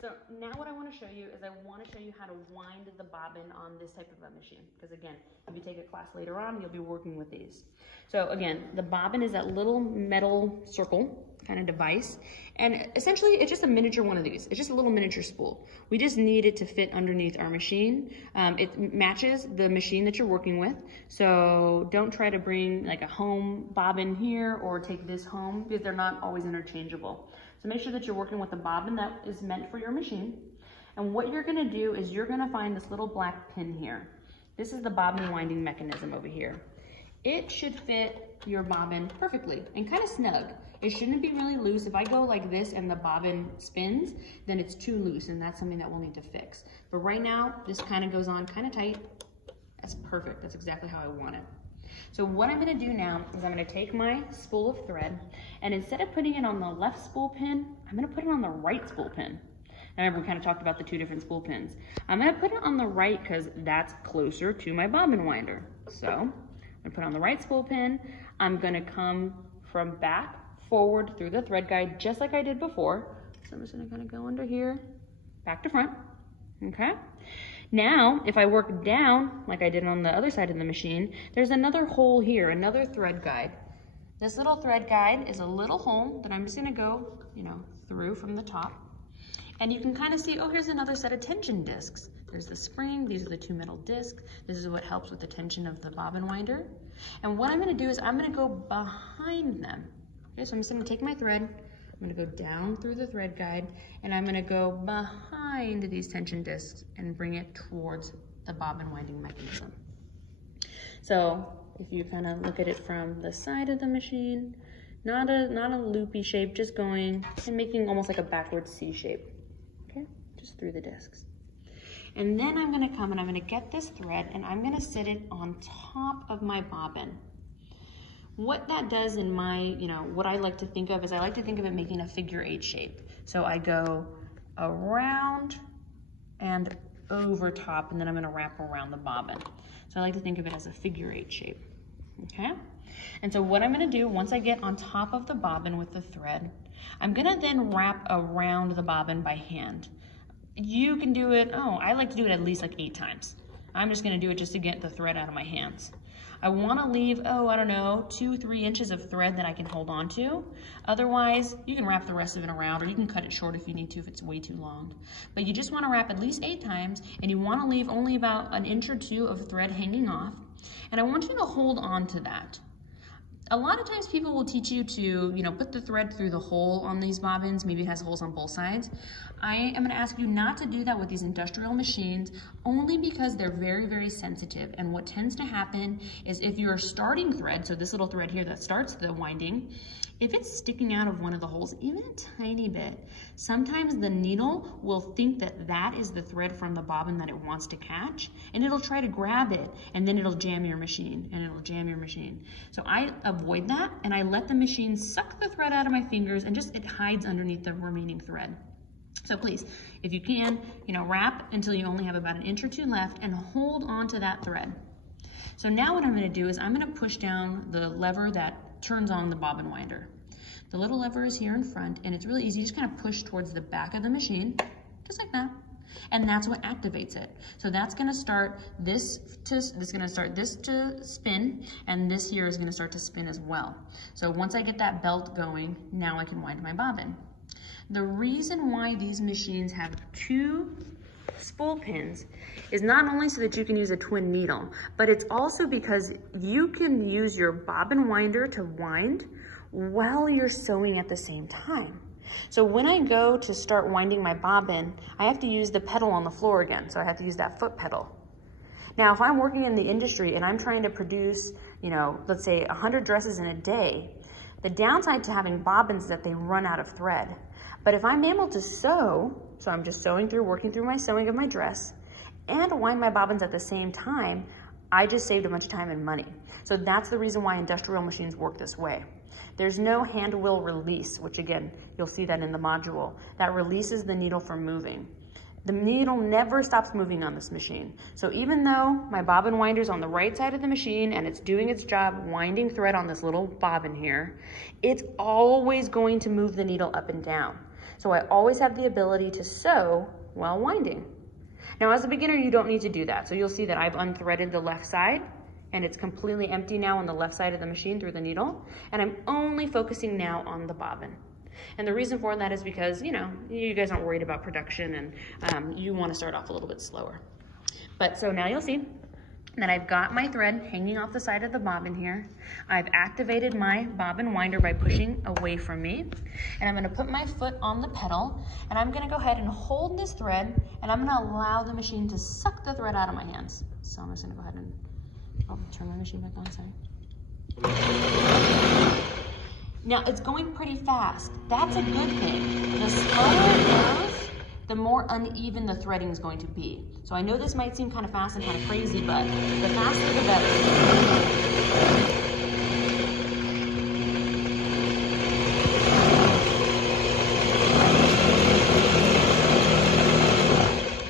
So now what I want to show you is I want to show you how to wind the bobbin on this type of a machine. Because again, if you take a class later on, you'll be working with these. So again, the bobbin is that little metal circle kind of device. And essentially it's just a miniature one of these. It's just a little miniature spool. We just need it to fit underneath our machine. It matches the machine that you're working with. So don't try to bring like a home bobbin here or take this home because they're not always interchangeable. So make sure that you're working with a bobbin that is meant for your machine. And what you're gonna do is you're gonna find this little black pin here. This is the bobbin winding mechanism over here. It should fit your bobbin perfectly and kind of snug. It shouldn't be really loose. If I go like this and the bobbin spins, then it's too loose and that's something that we'll need to fix. But right now, this kind of goes on kind of tight. That's perfect, that's exactly how I want it. So what I'm gonna do now is I'm gonna take my spool of thread and instead of putting it on the left spool pin, I'm gonna put it on the right spool pin. Now remember we kind of talked about the two different spool pins. I'm gonna put it on the right because that's closer to my bobbin winder. So I'm gonna put on the right spool pin. I'm gonna come from back forward through the thread guide just like I did before. So I'm just gonna kind of go under here, back to front, okay? Now, if I work down, like I did on the other side of the machine, there's another hole here, another thread guide. This little thread guide is a little hole that I'm just gonna go, through from the top. And you can kind of see, oh, here's another set of tension discs. There's the spring, these are the two metal discs. This is what helps with the tension of the bobbin winder. And what I'm gonna do is I'm gonna go behind them. Okay, so I'm just gonna take my thread, I'm gonna go down through the thread guide and I'm gonna go behind these tension discs and bring it towards the bobbin winding mechanism. So if you kind of look at it from the side of the machine, not a loopy shape, just going and making almost like a backward C shape, okay? Just through the discs. And then I'm gonna come and I'm gonna get this thread and I'm gonna sit it on top of my bobbin. What that does in my, what I like to think of is I like to think of it making a figure 8 shape. So I go around and over top, and then I'm gonna wrap around the bobbin. So I like to think of it as a figure 8 shape, okay? And so what I'm gonna do, once I get on top of the bobbin with the thread, I'm gonna then wrap around the bobbin by hand. You can do it, I like to do it at least like 8 times. I'm just gonna do it just to get the thread out of my hands. I wanna leave, 2-3 inches of thread that I can hold on to. Otherwise, you can wrap the rest of it around or you can cut it short if you need to, if it's way too long. But you just wanna wrap at least 8 times and you wanna leave only about 1 inch or 2 of thread hanging off. And I want you to hold on to that. A lot of times people will teach you to, put the thread through the hole on these bobbins. Maybe it has holes on both sides. I am gonna ask you not to do that with these industrial machines only because they're very, very sensitive. And what tends to happen is if your starting thread, so this little thread here that starts the winding, if it's sticking out of one of the holes, even a tiny bit, sometimes the needle will think that that is the thread from the bobbin that it wants to catch, and it'll try to grab it, and then it'll jam your machine, and it'll jam your machine. So I avoid that, and I let the machine suck the thread out of my fingers, and just it hides underneath the remaining thread. So please, if you can, wrap until you only have about 1 inch or 2 left, and hold on to that thread. So now what I'm gonna do is I'm gonna push down the lever that turns on the bobbin winder. The little lever is here in front and it's really easy. You just kind of push towards the back of the machine, just like that. And that's what activates it. So that's gonna start this to spin, and this here is gonna start to spin as well. So once I get that belt going, now I can wind my bobbin. The reason why these machines have 2 spool pins is not only so that you can use a twin needle, but it's also because you can use your bobbin winder to wind while you're sewing at the same time. So when I go to start winding my bobbin, I have to use the pedal on the floor again. So I have to use that foot pedal. Now, if I'm working in the industry and I'm trying to produce, let's say 100 dresses in a day, the downside to having bobbins is that they run out of thread. But if I'm able to sew, so I'm just working through my sewing of my dress, and wind my bobbins at the same time, I just saved a bunch of time and money. So that's the reason why industrial machines work this way. There's no hand wheel release, which again, you'll see that in the module, that releases the needle from moving. The needle never stops moving on this machine. So even though my bobbin winder's on the right side of the machine and it's doing its job winding thread on this little bobbin here, it's always going to move the needle up and down. So I always have the ability to sew while winding. Now as a beginner, you don't need to do that. So you'll see that I've unthreaded the left side and it's completely empty now on the left side of the machine through the needle. And I'm only focusing now on the bobbin. And the reason for that is because, you know, you guys aren't worried about production and you want to start off a little bit slower. But so now you'll see that I've got my thread hanging off the side of the bobbin here. I've activated my bobbin winder by pushing away from me. And I'm gonna put my foot on the pedal and I'm gonna go ahead and hold this thread and I'm gonna allow the machine to suck the thread out of my hands. So I'm just gonna go ahead and, I'll turn my machine back on, sorry. Now it's going pretty fast. That's a good thing. The slower it goes, the more uneven the threading is going to be. So I know this might seem kind of fast and kind of crazy, but the faster the better.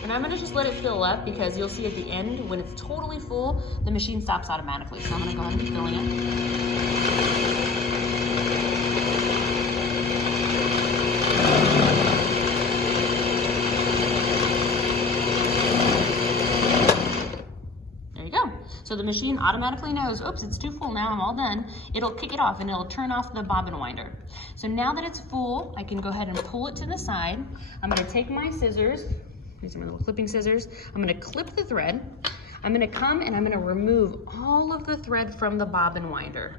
And I'm gonna just let it fill up because you'll see at the end, when it's totally full, the machine stops automatically. So I'm gonna go ahead and keep filling it. So the machine automatically knows, oops, it's too full now, I'm all done. It'll kick it off and it'll turn off the bobbin winder. So now that it's full, I can go ahead and pull it to the side. I'm gonna take my scissors, these are my little clipping scissors. I'm gonna clip the thread. I'm gonna come and I'm gonna remove all of the thread from the bobbin winder.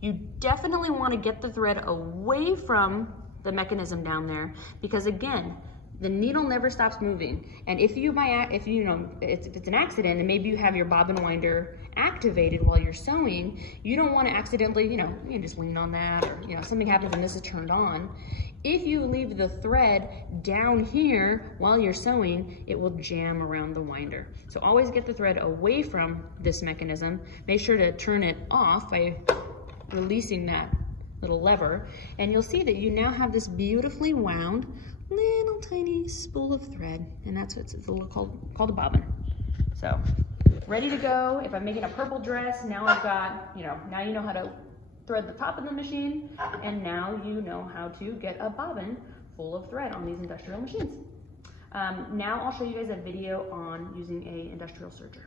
You definitely wanna get the thread away from the mechanism down there because again, the needle never stops moving. And if it's an accident and maybe you have your bobbin winder activated while you're sewing, you don't want to accidentally, you can just lean on that or, something happens and this is turned on. If you leave the thread down here while you're sewing, it will jam around the winder. So always get the thread away from this mechanism. Make sure to turn it off by releasing that little lever. And you'll see that you now have this beautifully wound little tiny spool of thread, and that's what it's called a bobbin. So ready to go. If I'm making a purple dress, now I've got, now you know how to thread the top of the machine, and now you know how to get a bobbin full of thread on these industrial machines. Now I'll show you guys a video on using an industrial serger.